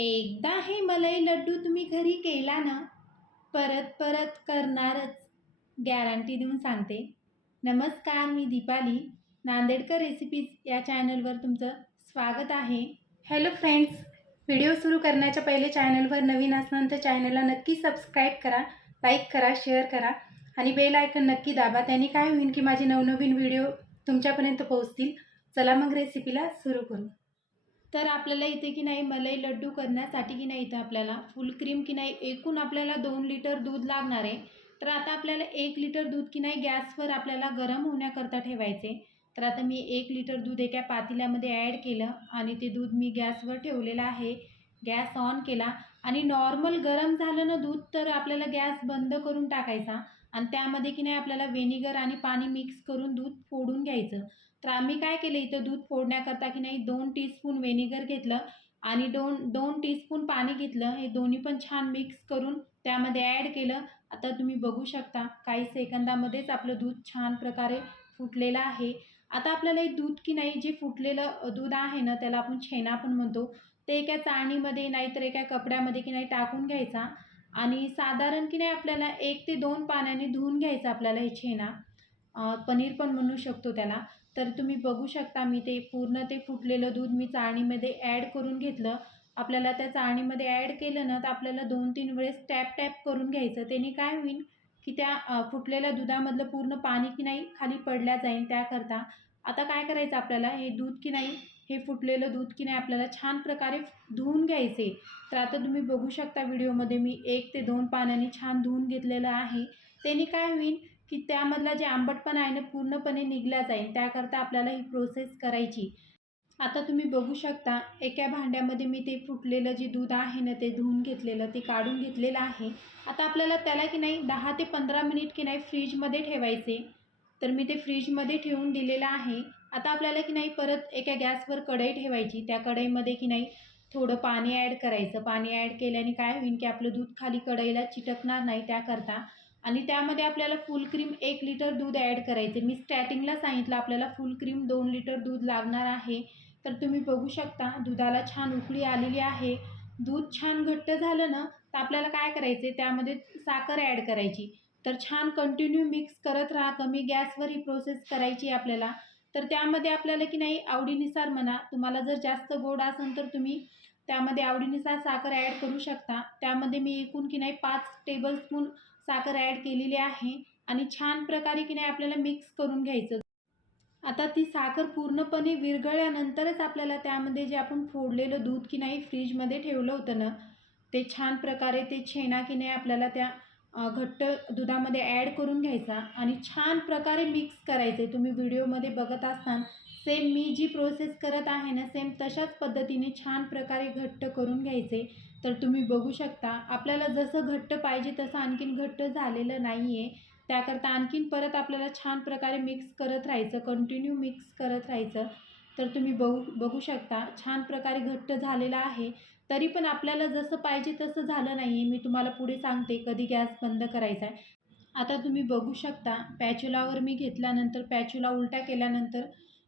एकदा हे मलाई लड्डू तुम्ही घरी केला ना, परत परत करणारच, गॅरंटी देऊन सांगते. नमस्कार, मी दीपाली, नांदेडकर रेसिपीज या चॅनलवर तुमचं स्वागत आहे. हॅलो फ्रेंड्स, व्हिडिओ सुरू करण्याच्या पहिले चॅनलवर नवीन असणार तर चॅनलला नक्की सबस्क्राईब करा, लाईक करा, शेअर करा आणि बेल आयकन नक्की दाबा. त्याने काय होईल की माझे नवनवीन व्हिडिओ तुमच्यापर्यंत पोहोचतील. चला मग रेसिपीला सुरू करू. तर आपल्याला इथे की नाही मलाई लड्डू करण्यासाठी की नाही इथं आपल्याला फुल क्रीम की नाही एकूण आपल्याला 2 लिटर दूध लागणार आहे. तर आता आपल्याला 1 लिटर दूध की नाही गॅसवर आपल्याला गरम होण्याकरता ठेवायचे. तर आता मी 1 लिटर दूध एका पातेल्यामध्ये ॲड केलं आणि ते दूध मी गॅसवर ठेवलेलं आहे. गॅस ऑन केला आणि नॉर्मल गरम झालं ना दूध, तर आपल्याला गॅस बंद करून टाकायचा आणि त्यामध्ये की नाही आपल्याला व्हिनेगर आणि पाणी मिक्स करून दूध फोडून घ्यायचं. तर आम्ही काय केलं, इथं दूध फोडण्याकरता की नाही 2 टीस्पून व्हिनेगर घेतलं आणि 2 टीस्पून पाणी घेतलं. हे दोन्ही पण छान मिक्स करून त्यामध्ये ॲड केलं. आता तुम्ही बघू शकता काही सेकंदामध्येच आपलं दूध छान प्रकारे फुटलेलं आहे. आता आपल्याला हे दूध की नाही जे फुटलेलं दूध आहे ना, त्याला आपण छेना पण म्हणतो, ते एका चाळणीमध्ये नाहीतर एका कपड्यामध्ये की नाही टाकून घ्यायचा आणि साधारण की नाही आपल्याला 1 ते 2 पाण्याने धुवून घ्यायचं आपल्याला हे छेना. पनीर पण म्हणू शकतो त्याला. तर तुम्ही बघू शकता मी ते पूर्ण ते फुटलेलं दूध मी चाळणीमध्ये ॲड करून घेतलं. आपल्याला त्या चाळणीमध्ये ॲड केलं ना, तर आपल्याला 2-3 वेळेस टॅप करून घ्यायचं. त्याने काय होईल की त्या फुटलेल्या दुधामधलं पूर्ण पाणी की नाही खाली पडल्या जाईल त्याकरता. आता काय करायचं आपल्याला, हे दूध की नाही, हे फुटलेलं दूध की नाही आपल्याला छान प्रकारे धुवून घ्यायचे. तर आता तुम्ही बघू शकता व्हिडिओमध्ये मी 1 ते 2 पाण्याने छान धुवून घेतलेलं आहे. त्याने काय होईल की त्यामधला जे आंबटपणा आहे ना पूर्णपणे निघला जाईल. त्याकरता आपल्याला ही प्रोसेस करायची. आता तुम्ही बघू शकता एका भांड्यामध्ये मी ते फुटलेलं जे दूध आहे ना, ते धुवून घेतलेलं, ते काढून घेतलेलं आहे. आता आपल्याला त्याला की नाही 10 ते 15 मिनिट की नाही फ्रीजमध्ये ठेवायचे. तर मी ते फ्रीजमध्ये ठेवून दिलेलं आहे. आता आपल्याला की नाही परत एका गॅसवर कढई ठेवायची. त्या कढईमध्ये की नाही थोडं पाणी ॲड करायचं. पाणी ॲड केल्याने काय होईल की आपलं दूध खाली कढईला चिटकणार नाही त्याकरता. आणि त्यामध्ये आपल्याला फुल क्रीम 1 लिटर दूध ॲड करायचे. मी स्टार्टिंगला सांगितलं आपल्याला फुल क्रीम 2 लिटर दूध लागणार आहे. तर तुम्ही बघू शकता दुधाला छान उकळी आलेली आहे. दूध छान घट्ट झालं ना, तर आपल्याला काय करायचे त्यामध्ये साखर ॲड करायची. तर छान कंटिन्यू मिक्स करत राहा. कमी गॅसवर ही प्रोसेस करायची आपल्याला. तर त्यामध्ये आपल्याला की नाही आवडीनुसार म्हणा, तुम्हाला जर जास्त गोड असेल तर तुम्ही त्यामध्ये आवडीनुसार साखर ॲड करू शकता. त्यामध्ये मी एकूण की नाही 5 टेबलस्पून साखर ॲड केलेली आहे आणि छान प्रकारे की नाही आपल्याला मिक्स करून घ्यायचं. आता ती साखर पूर्णपणे विरघळल्यानंतरच आपल्याला त्यामध्ये जे आपण फोडलेलं दूध की नाही फ्रीजमध्ये ठेवलं होतं ना, ते छान प्रकारे ते छेना की नाही आपल्याला त्या घट्ट दुधामध्ये ॲड करून घ्यायचा आणि छान प्रकारे मिक्स करायचे. तुम्ही व्हिडिओमध्ये बघत असताना सेम मी जी प्रोसेस करत आहे ना, सेम तशाच पद्धतीने छान प्रकारे घट्ट करून घ्यायचे. तर तुम्ही बघू शकता आपल्याला जसं घट्ट पाहिजे तसं आणखीन घट्ट झालेलं नाही आहे. त्याकरता आणखीन परत आपल्याला छान प्रकारे मिक्स करत राहायचं, कंटिन्यू मिक्स करत राहायचं. तर तुम्ही बघू शकता छान प्रकारे घट्ट झालेलं आहे. तरी पण आपल्याला जसं पाहिजे तसं झालं नाही आहे. मी तुम्हाला पुढे सांगते कधी गॅस बंद करायचा आहे. आता तुम्ही बघू शकता पॅच्युलावर मी घेतल्यानंतर पॅच्युला उलटा केल्यानंतर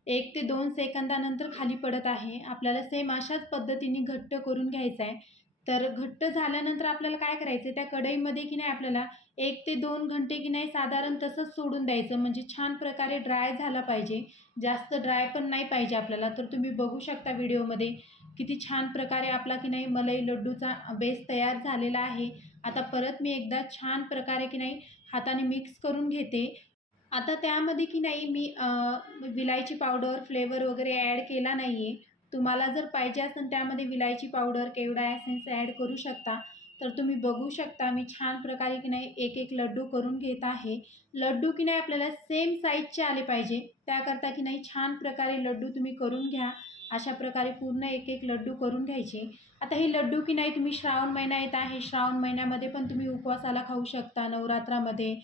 1 ते 2 सेकंदानंतर खाली पडत आहे. आपल्याला सेम अशाच पद्धतीने घट्ट करून घ्यायचं आहे. तर घट्ट झाल्यानंतर आपल्याला काय करायचं आहे, त्या कढईमध्ये की नाही आपल्याला 1 ते 2 घंटे की नाही साधारण तसंच सोडून द्यायचं. म्हणजे छान प्रकारे ड्राय झाला पाहिजे. जास्त ड्राय पण नाही पाहिजे आपल्याला. तर तुम्ही बघू शकता व्हिडिओमध्ये किती छान प्रकारे आपला की नाही मलाई लड्डूचा बेस तयार झालेला आहे. आता परत मी एकदा छान प्रकारे की नाही हाताने मिक्स करून घेते. आता त्यामध्ये की नाही मी विलायची पावडर, फ्लेवर वगैरे ॲड केला नाही आहे. तुम्हाला जर पाहिजे असेल त्यामध्ये विलायची पावडर, केवडा एसेन्स ॲड करू शकता. तर तुम्ही बघू शकता मी छान प्रकारे की नाही एक लड्डू करून घेत आहे. लड्डू की नाही आपल्याला सेम साईजचे आले पाहिजे. त्याकरता की नाही छान प्रकारे लड्डू तुम्ही करून घ्या. अशा प्रकारे पूर्ण एक लड्डू करून घ्यायचे. आता हे लड्डू की नाही तुम्ही श्रावण महिना येत आहे. श्रावण महिन्यामध्ये पण तुम्ही उपवासाला खाऊ शकता, नवरात्रामध्ये.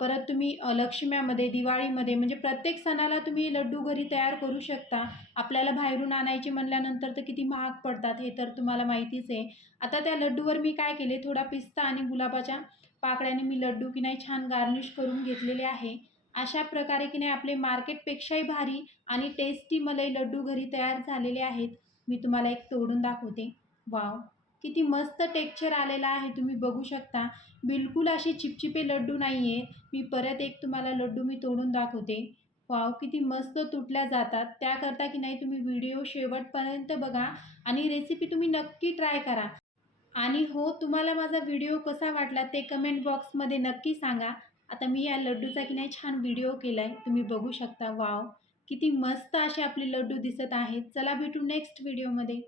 परत तुम्ही लक्ष्म्यामध्ये, दिवाळीमध्ये म्हणजे प्रत्येक सणाला तुम्ही लड्डू घरी तयार करू शकता. आपल्याला बाहेरून आणायचे म्हणल्यानंतर तर किती महाग पडतात हे तर तुम्हाला माहितीच आहे. आता त्या लड्डूवर मी काय केले, थोडा पिस्ता आणि गुलाबाच्या पाकळ्याने मी लड्डू की नाही छान गार्निश करून घेतलेले आहे. अशा प्रकारे की नाही आपले मार्केटपेक्षाही भारी आणि टेस्टी मलाई लड्डू घरी तयार झालेले आहेत. मी तुम्हाला एक तोडून दाखवते. वॉव! किती मस्त टेक्स्चर आलेला आहे, तुम्ही बघू शकता. बिलकुल असे चिपचिपे लड्डू नाही आहे. मी परत एक तुम्हाला लड्डू मी तोडून दाखवते. वॉव! किती मस्त तुटल्या जातात. त्याकरता की नाही तुम्ही व्हिडिओ शेवटपर्यंत बघा आणि रेसिपी तुम्ही नक्की ट्राय करा. आणि हो, तुम्हाला माझा व्हिडिओ कसा वाटला ते कमेंट बॉक्समध्ये नक्की सांगा. आता मी या लड्डूचा की नाही छान व्हिडिओ केला आहे. तुम्ही बघू शकता. वॉव! किती मस्त असे आपले लड्डू दिसत आहेत. चला भेटू नेक्स्ट व्हिडिओमध्ये.